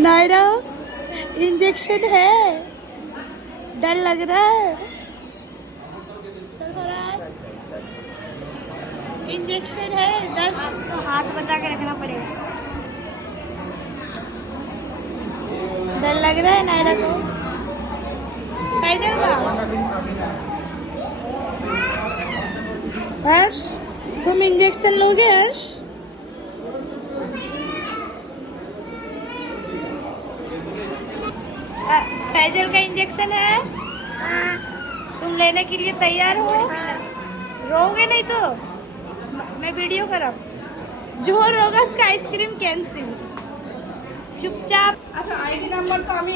Naira injection है, डर लग रहा है। इंजेक्शन है, दर्द तो हाथ बचा के रखना पड़ेगा। डर लग रहा है नायरा को। हर्ष तुम इंजेक्शन लोगे हर्ष? फैजल का इंजेक्शन है, तुम लेने के लिए तैयार हो? रोगे नहीं तो मैं वीडियो करा। जो रोगा उसका आइसक्रीम कैंसिल। চুপচাপ। আচ্ছা আইডি নাম্বার তো আমি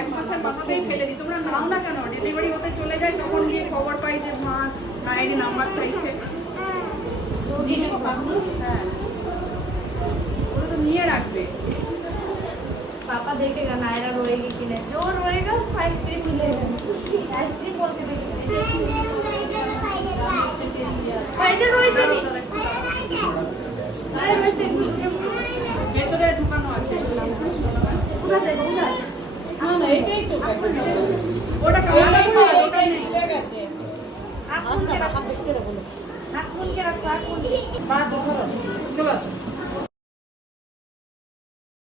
এক মাসের মাথাতেই ফেলে দিই, তোমরা নাও না কেন? ডেলিভারি হতে চলে যায় তখন গিয়ে খবর পাই যে মা আইডি নাম্বার চাইছে। হ্যাঁ ওটা তো নিয়ে রাখবে। पापा देखेगा नायरा रोएगी कि नहीं। जो रोएगा उसको आइसक्रीम मिलेगा। आइसक्रीम बोल के फायदे रोए से नहीं। अरे वैसे ভেতরে ঢুকানো আছে। पूरा दे दूंगा। না না এটাই তো ওটা কালার করে ওটা নেই। आप कौन के रखो? आप कौन के रखो? आप कौन? বা ধরো চলে আসো।